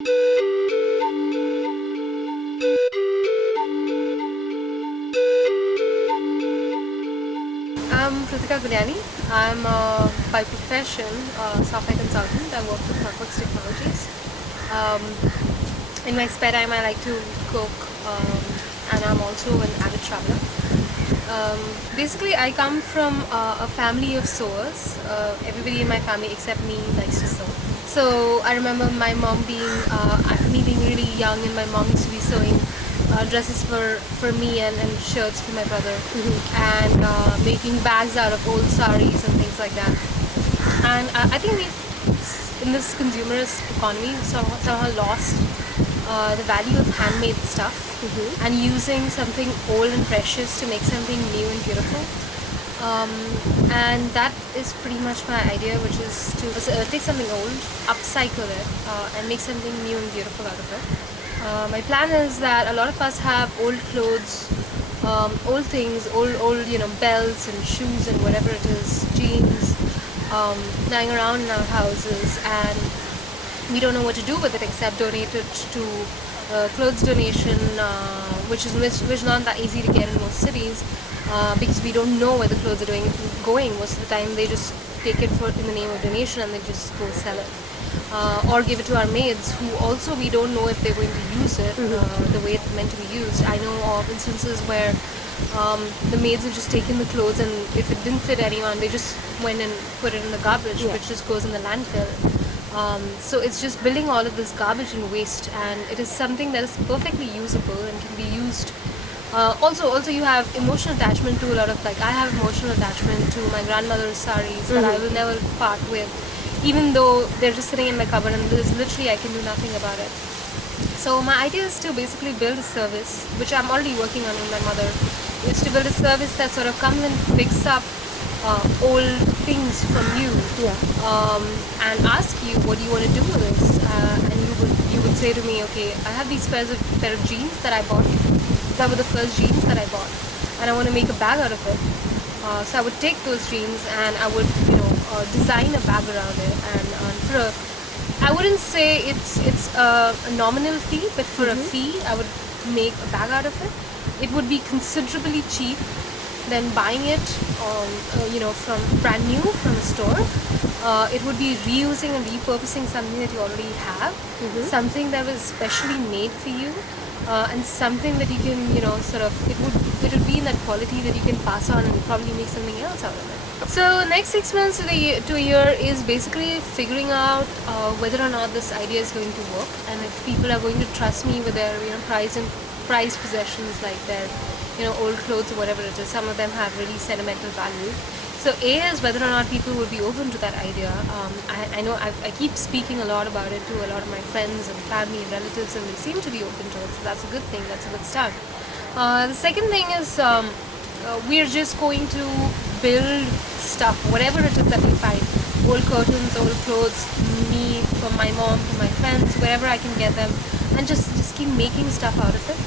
I'm Kritika Gulyani. I'm by profession a software consultant. I work with Workworks Technologies. Um, in my spare time, I like to cook, and I'm also an avid traveler. Basically, I come from a family of sewers. Everybody in my family except me likes to sew. So I remember my mom me being really young, and my mom used to be sewing dresses for me and shirts for my brother, and making bags out of old saris and things like that. And I think we, in this consumerist economy, somehow lost the value of handmade stuff, and using something old and precious to make something new and beautiful. And that is pretty much my idea, which is to take something old, upcycle it, and make something new and beautiful out of it. My plan is that a lot of us have old clothes, old things, old belts and shoes and whatever it is, jeans, lying around in our houses, and we don't know what to do with it except donate it to clothes donation, which is not that easy to get in most cities, because we don't know where the clothes are going. Most of the time they just take it in the name of donation, and they just go sell it. Or give it to our maids, who also we don't know if they're going to use it the way it's meant to be used. I know of instances where the maids have just taken the clothes, and if it didn't fit anyone, they just went and put it in the garbage, which just goes in the landfill. So it's just building all of this garbage and waste, and it is something that is perfectly usable and can be used. Also you have emotional attachment to a lot of, like, I have emotional attachment to my grandmother's saris that I will never part with, even though they're just sitting in my cupboard and I can do nothing about it. So my idea is to basically build a service, which I'm already working on with my mother, is to build a service that sort of comes and picks up old things from you, and ask you, what do you want to do with this? And you would say to me, okay, I have these pair of jeans that I bought. That were the first jeans that I bought, and I want to make a bag out of it. So I would take those jeans and I would, design a bag around it, and I wouldn't say it's a nominal fee, but for a fee, I would make a bag out of it. It would be considerably cheap than buying it, from brand new from a store. It would be reusing and repurposing something that you already have, something that was specially made for you. And something that you can, it would be in that quality that you can pass on and probably make something else out of it. So next 6 months to a year is basically figuring out whether or not this idea is going to work, and if people are going to trust me with their prized possessions, like their old clothes or whatever it is. Some of them have really sentimental value. So A is whether or not people will be open to that idea. I know I keep speaking a lot about it to a lot of my friends and family and relatives, and they seem to be open to it, so that's a good thing, that's a good start. The second thing is we're just going to build stuff, whatever it is that we find. Old curtains, old clothes, me, from my mom, from my friends, wherever I can get them, and just keep making stuff out of it.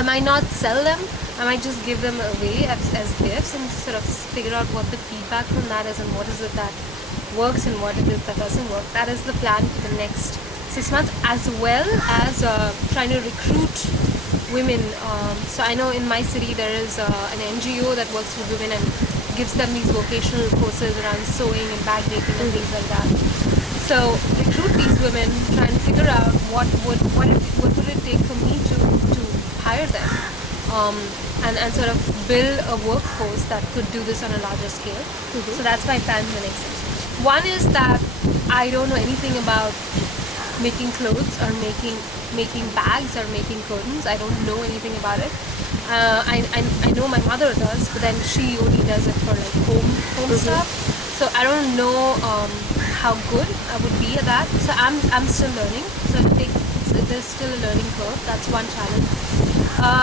I might not sell them, I might just give them away as gifts, and sort of figure out what the feedback from that is, and what is it that works and what it is that doesn't work. That is the plan for the next 6 months, as well as trying to recruit women. So I know in my city there is an NGO that works with women and gives them these vocational courses around sewing and bag making and things like that. So recruit these women, try and figure out what would it take for me to hire them, and sort of build a workforce that could do this on a larger scale. So that's my plan for the next 6 months. One is that I don't know anything about making clothes or making bags or making curtains. I don't know anything about it. I know my mother does, but then she only does it for like home stuff. So I don't know how good I would be at that. So I'm still learning. So there's still a learning curve. That's one challenge.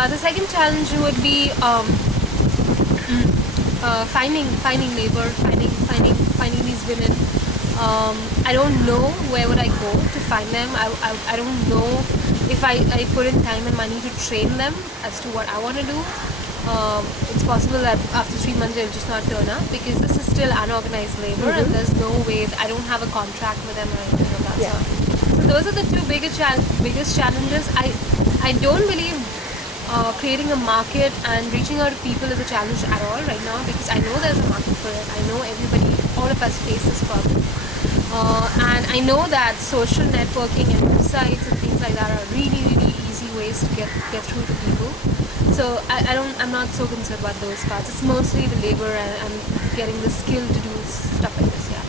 The second challenge would be finding labor, finding these women. I don't know where would I go to find them. I don't know if I put in time and money to train them as to what I want to do. It's possible that after 3 months they'll just not turn up, because this is still unorganized labor, and there's no way, I don't have a contract with them or anything of that sort. those are the two biggest challenges. I don't believe creating a market and reaching out to people is a challenge at all right now, because I know there's a market for it. I know everybody, all of us face this problem. And I know that social networking and websites and things like that are really, really easy ways to get through to people. So I'm not so concerned about those parts. It's mostly the labor and getting the skill to do stuff like this. Yeah.